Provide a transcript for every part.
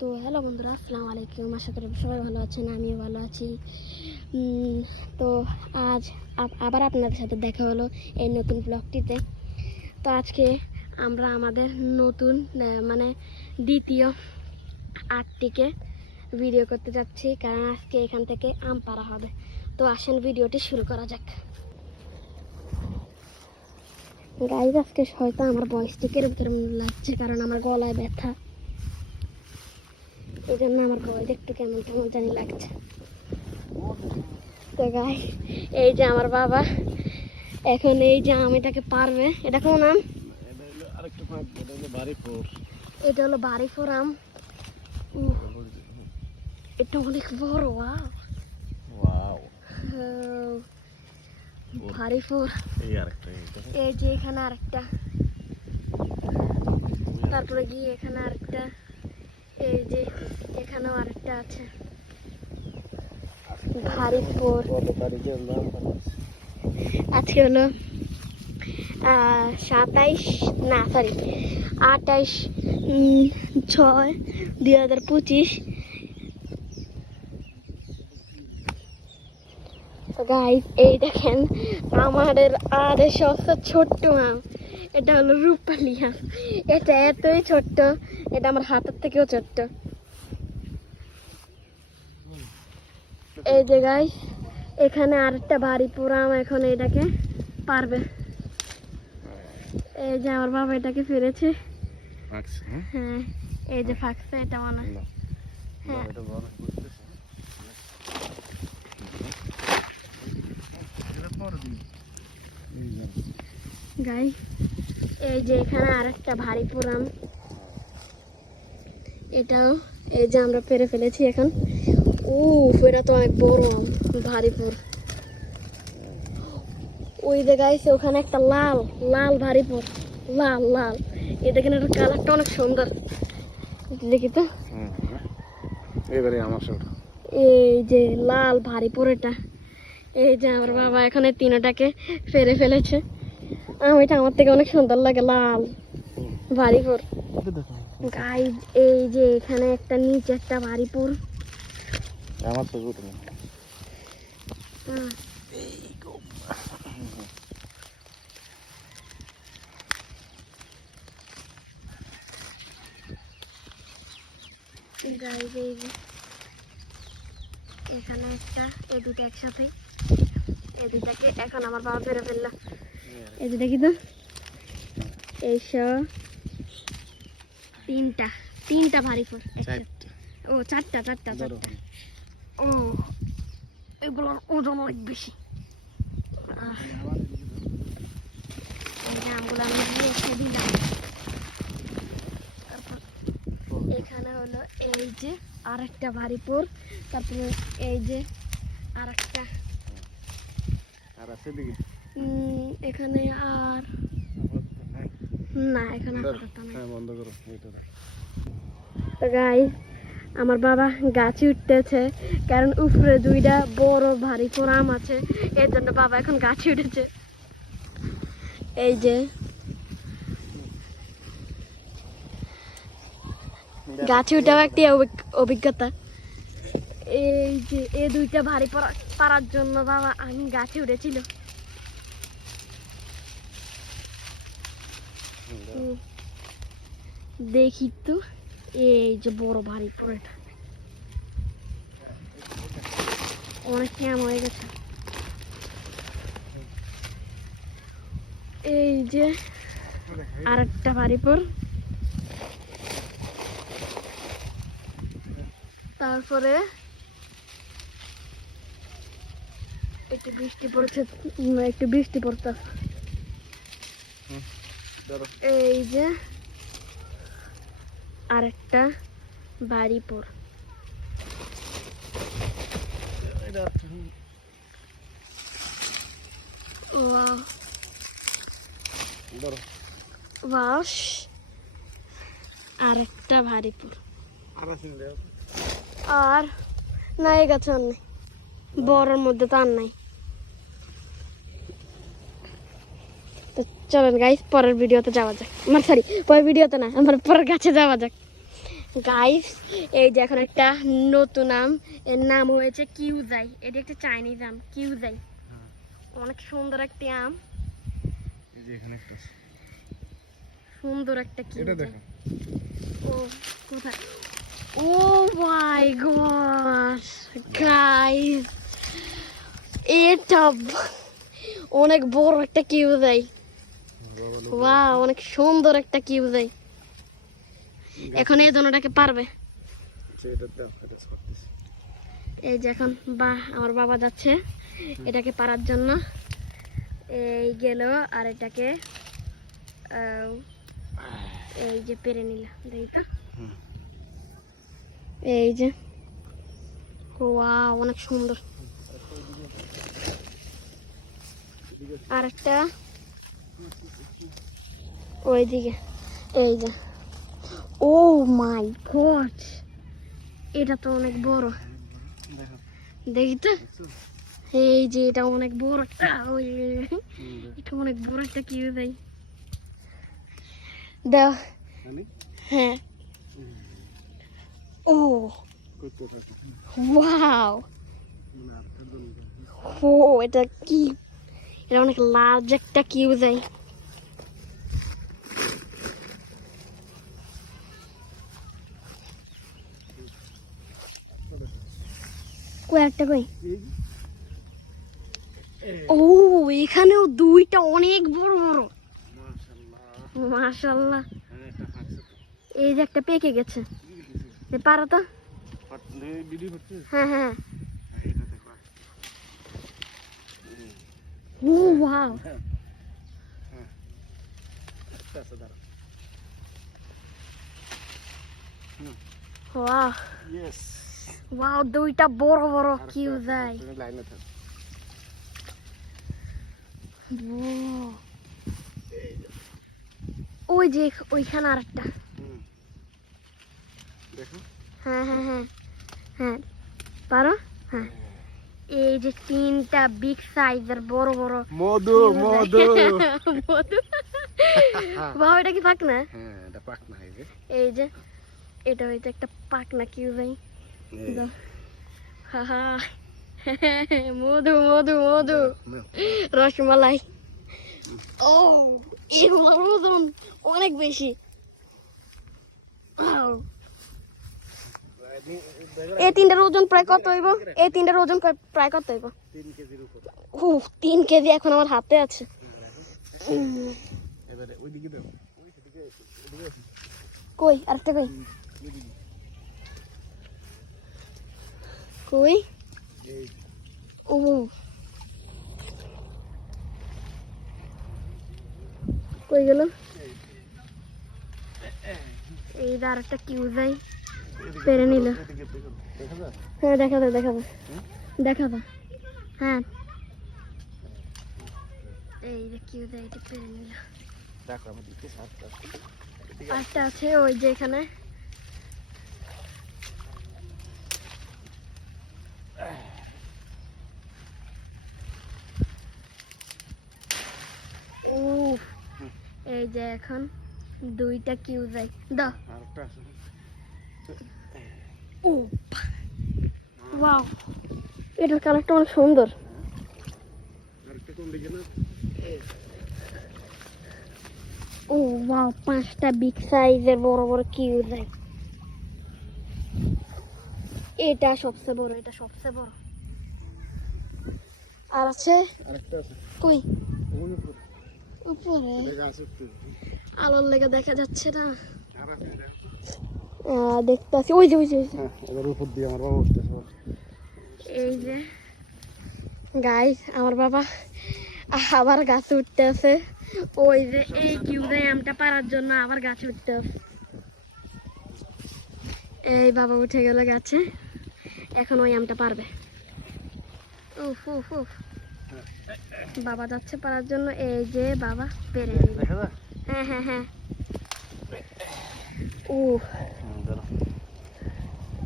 তো হ্যালো বন্ধুরা, আসসালামু আলাইকুম। আশা করি সবাই ভালো আছেন, আমিও ভালো আছি। তো আজ আবার আপনাদের সাথে দেখা হলো এই নতুন ব্লগটিতে। তো আজকে আমরা আমাদের নতুন মানে দ্বিতীয় আর্টটিকে ভিডিও করতে যাচ্ছি, কারণ আজকে এখান থেকে আম পাড়া হবে। তো আসেন ভিডিওটি শুরু করা যাক। গাইজ, আজকে হয়তো আমার ভয়েসটি কিরকম লাগছে, কারণ আমার গলায় ব্যথা, এই জন্য আমার ভয়েস একটু কেমন কেমন জানি লাগছে। তো গাই, এই যে আমার বাবা এখন এই যে আমিটাকে পারবে। এটা কোন আম? এটা হলো বাড়িফোর আম। এটা অনেক বড়। বাড়িফোর। এই যে এখানে আরেকটা, তারপরে গিয়ে এখানে আরেকটা, এই যে এখানেও আরেকটা আছে। বাড়িফোর। আজকে হলো 28/6/2025। তো গাইস, এই দেখেন আমাদের সবচেয়ে ছোট্ট আম। এটা হলো রূপালি আম। এটা এতই ছোট্ট, এটা আমার হাতের থেকেও ছোট্ট। এই যে গাইস, এখানে আরেকটা বাড়িপুর আম, এখন এটাকে পারবে। এই যে আমার বাবা এটাকে ফিরেছে। হ্যাঁ, এই যে ফাঁকছে, এটা মনে হয়। হ্যাঁ, গাইস, এই যে এখানে আরেকটা ভারী পুরাম, এটাও এই যে আমরা পেরে ফেলেছি এখন। এটা তো অনেক বড় আম, ভারীপুর। ওই যে গাইস, ওখানে একটা লাল লাল ভারীপুর, লাল লাল। এই দেখেন, এটার কালারটা অনেক সুন্দর। দেখি তো, এই যে লাল ভারীপুর এটা। এই যে আমার বাবা এখন এই তিনটাকে ফেরে ফেলেছে। এটা আমার থেকে অনেক সুন্দর লাগে, লাল ভারীপুর। গাইস, এই যে এখানে একটা নিচে একটা ভারীপুর। গাইস, এই যে এখানে একটা, এই দুটো একসাথে, এই দুটাকে এখন আমার বাবা ফেরে ফেললো। এই যে দেখি তো, এইসব তিনটা ভারীপুর। ও চারটা। ও, এগুলোর ওজন অনেক বেশি। এই আমগুলো আমি রেখে দিলাম। তারপর এখানে হলো এই যে আরেকটা ভারীপুর, তারপরে এই যে আরেকটা। এখানে আর না, এখানে তো গাইস, আমার বাবা গাছে উঠতেছে, কারণ উপরে দুইটা বড় ভারী আম আছে, এর জন্য বাবা এখন গাছে উঠেছে। এই যে গাছে উঠাও একটি অভিজ্ঞতা। এই যে এই দুইটা ভারী পারার জন্য বাবা আমি গাছে উঠেছিল। দেখি তো, এই যে বড় ভারী পড়েটা অনেক ক্যাম হয়ে গেছে। এই যে আরেকটা ভারীপুর, তারপরে একটু বৃষ্টি পড়ছে, এই যে আরেকটা বাড়িপুর। আরেকটা ভারীপুর। আর নাই গাছে আর নেই, বড়ের মধ্যে তো আর নাই। তো চলেন গাইস, পরের ভিডিওতে যাওয়া যাক। পরের ভিডিওতে না, আমার পরের গাছে যাওয়া যাক। গাইস এই যে এখন একটা নতুন আম, এর নাম হয়েছে কিউজাই। এটা একটা চাইনিজ আম, কিউজাই। অনেক সুন্দর একটা আম, এই যে এখানে একটা আছে। সুন্দর একটা এটা কিউজাই। দেখো। ও কোথায়? ও মাই গড গাইস, এটা অনেক বড় একটা কিউজাই। ওয়াও, অনেক সুন্দর একটা কিউজাই। এখন এই জন্যটাকে পারবে। এটা দাও, এটা সরতেছে। এই যে এখন আমার বাবা যাচ্ছে এটাকে পারার জন্য। এই গেল আর এটাকে এই যে পেরে নিলাম, দেখি তো। এই যে ওয়াও, অনেক সুন্দর। আর একটা ওইদিকে, এই যে। ও মাই গড, এটা তো অনেক বড়, দেখো, দেখি তো। এই যে এটা অনেক বড় একটা, ওই এটা অনেক বড় একটা কি দেয় দাও। আমি হ্যাঁ, ও করতে থাকি। ওয়াও, ও এটা কি, এটা অনেক লার্জ একটা কিউ যায়। কই একটা কই? ও এখানেও দুইটা অনেক বড় বড়, মাশাআল্লাহ, মাশাআল্লাহ। একটা হাঁটছে। এই যে একটা পেকে গেছে, পারো তো? পাতলে ভিডিও করতে। হ্যাঁ হ্যাঁ। এটা দেখো। ও ওয়াও, হ্যাঁ, একটা আছে, দাঁড়া। ওয়াও ইয়েস, ওয়াও, দুইটা বড় বড় কিউ যায়। লাইনে থাক। ওই যে ওইখানে আরেকটা। দেখো, হ্যাঁ হ্যাঁ হ্যাঁ হ্যাঁ, পারো? হ্যাঁ। এই যে তিনটা বিগ সাইজের বড় বড় মধু মধু। মধু। বাবা এটা কি পাক না? হ্যাঁ, এটা পাক না। এই যে এটা হইতে একটা পাক না কিউ যাই। হাহা, মধু মধু মধু, রসমালাই। ও এগুলোর ওজন অনেক বেশি। Wow. এই তিনটার ওজন প্রায় কত হইব? এই তিনটার ওজন প্রায় কত হইব? 3 কেজির উপর। 3 কেজি এখন আমার হাতে আছে। এবারে ওইদিকে দাও, ওইদিকে আছে। কই আরেকটা কই? কই? এই ও কই গেল? এই আর একটা কিউ যাই, পেরে নিল। দেখা যায়। হ্যাঁ দেখা যায়, দেখা যায়, দেখা যায়। হ্যাঁ এই যে কিউ যাই, এটা পেরে নিল। দেখো আমি দিতে সাতটা। আরেকটা আছে ওই যে এখানে। এই যে এখন দুইটা কিউ যাই দাও। আরেকটা আছে। ও ওয়াও, এটার কালারটা অনেক সুন্দর। আরেকটা কোন দিকে না? ও ওয়াও, 5টা বিগ সাইজের বড় বড় কিউ যাই। এটা সবচেয়ে বড়, এটা সবচেয়ে বড়। আর আছে আরেকটা আছে। কই? ওই উপর। উপরে দেখা আছে একটু। আলোর লেগে দেখা যাচ্ছে না। আর আছে দেখো। দেখতেছি ওই যে ওই যে ওই যে। হ্যাঁ, এবার উপর দিয়ে আমার বাবা উঠতেছে। এই যে গাইস, আমার বাবা আবার গাছে উঠতে আছে। ওই যে এই কিউজাই আমটা পারার জন্য আবার গাছে উঠতে আছে। এই বাবা উঠে গেল গাছে, এখন ওই আমটা পারবে। উফ উফ উফ, বাবা যাচ্ছে পারার জন্য। এই যে বাবা পেরে নিল। দেখা যায়? হ্যাঁ হ্যাঁ হ্যাঁ। ও দাঁড়া।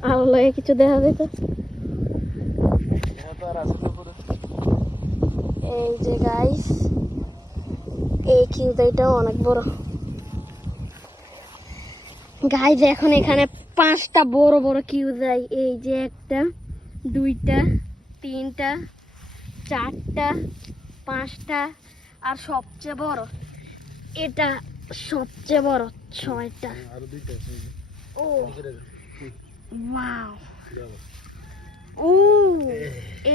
আলো লাগে কিছু দেখা যেত। এটা তো আর আছে তো উপরে। এই যে গাইস, এই কিউজাইটাও অনেক বড়। গাইস এখন এখানে 5টা বড় বড় কিউজাই, এই যে 1টা 2টা 3টা 4টা 5টা, আর সবচেয়ে বড় এটা, সবচেয়ে বড় 6টা। আরো দুইটা আছে ও ওয়াও, দাও ও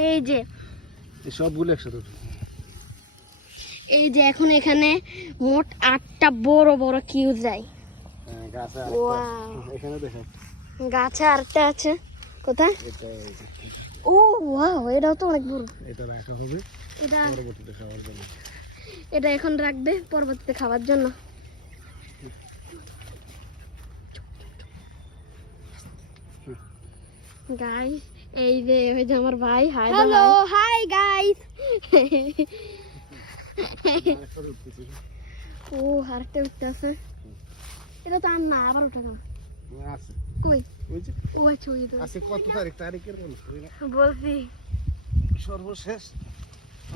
এই যে এই সবগুলো একসাথে এই যে এখন এখানে মোট 8টা বড় বড় কিউজাই। গাছে ওয়াও, এখানে দেখেন গাছে আরেকটা আছে, কোথায়? এটা ও ওয়াও, এটাও তো অনেক বড়। এটা রাখা হবে এটা পরবর্তীতে খাওয়ার জন্য। এটা এখন রাখবে পরবর্তীতে খাওয়ার জন্য। গাইস, এই যে আমার ভাই, হাই হ্যালো হাই গাইস। ও হারতে উঠতেছে, এটা তো আর না, আবার উঠে গেল। আছে কই? ওই যে ও আচ্ছা, ওই তো আছে কত তারিখের বলছ বলছি। সর্বশেষ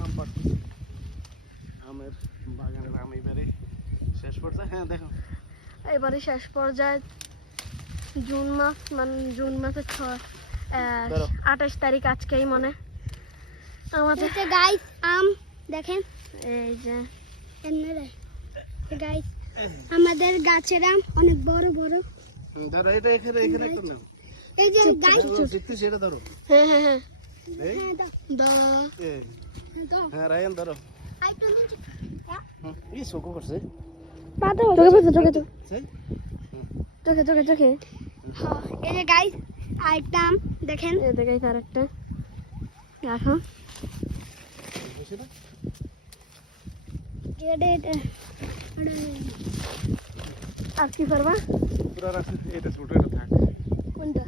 আম পাড়তেছি, আমের বাগানের আম এবারে শেষ পর্যায়ে। হ্যাঁ দেখো এবারে শেষ পর্যায়ে জুন মাস, মানে জুন মাসের 28 তারিখ আজকেই মনে আমাদের গাইস আম দেখেন, এই যে গাইস আমাদের গাছের আম অনেক বড় বড়। দাদা এটা এখানে এখানে একটা নাও, এই যে গাইস দেখতেছি এটা ধরো। হ্যাঁ হ্যাঁ হ্যাঁ এই দা এই হ্যাঁ রায়ান ধরো। এই শোকো করছে পাতা চোখে পড়ছে, চোখে সেই চোখে চোখে চোখে। এই যে গাইস আরেকটা আম দেখেন, এই দেখাই তার একটা রাখো। বসে না আর কি করবা? পুরো রাখছে, এটা ছোট এটা থাক। কোনটা?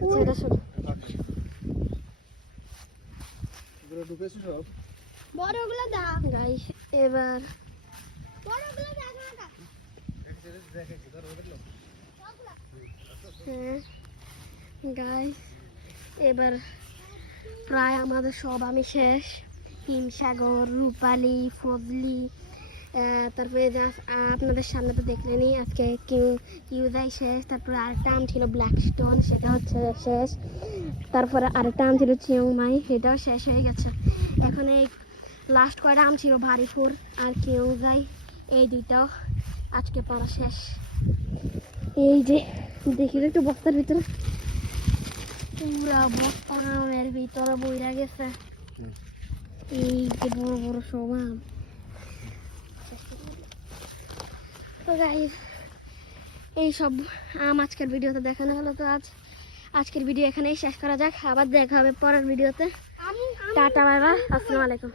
আচ্ছা, এটা ছোট। পুরো ঢুকেছে সব। বড়গুলো দাও, গাইস এবার বড়গুলো দাও না। হ্যাঁ গাইস, এবার প্রায় আমাদের সব আমি শেষ। হিমসাগর, রূপালী, ফজলি, তারপরে আপনাদের সামনে তো দেখলেনই আজকে কিউজাই শেষ। তারপরে আরেকটা আম ছিল ব্ল্যাক স্টোন, সেটা হচ্ছে শেষ। তারপরে আরেকটা আম ছিল চিংমাই, সেটাও শেষ হয়ে গেছে। এখন এই লাস্ট কয়টা আম ছিল ভারিপুর আর কিউজাই, এই দুইটাও আজকে পড়া শেষ। এই যে দেখিলে একটু বস্তার ভিতরে পুরা বস্তা আমের ভিতরে বইরা গেছে। এই যে বড় বড় সব আম। তো গাইস, এই সব আম আজকের ভিডিওতে দেখানো হলো। তো আজকের ভিডিও এখানেই শেষ করা যাক, আবার দেখা হবে পরের ভিডিওতে। টাটা বাই বাই, আসসালামু আলাইকুম।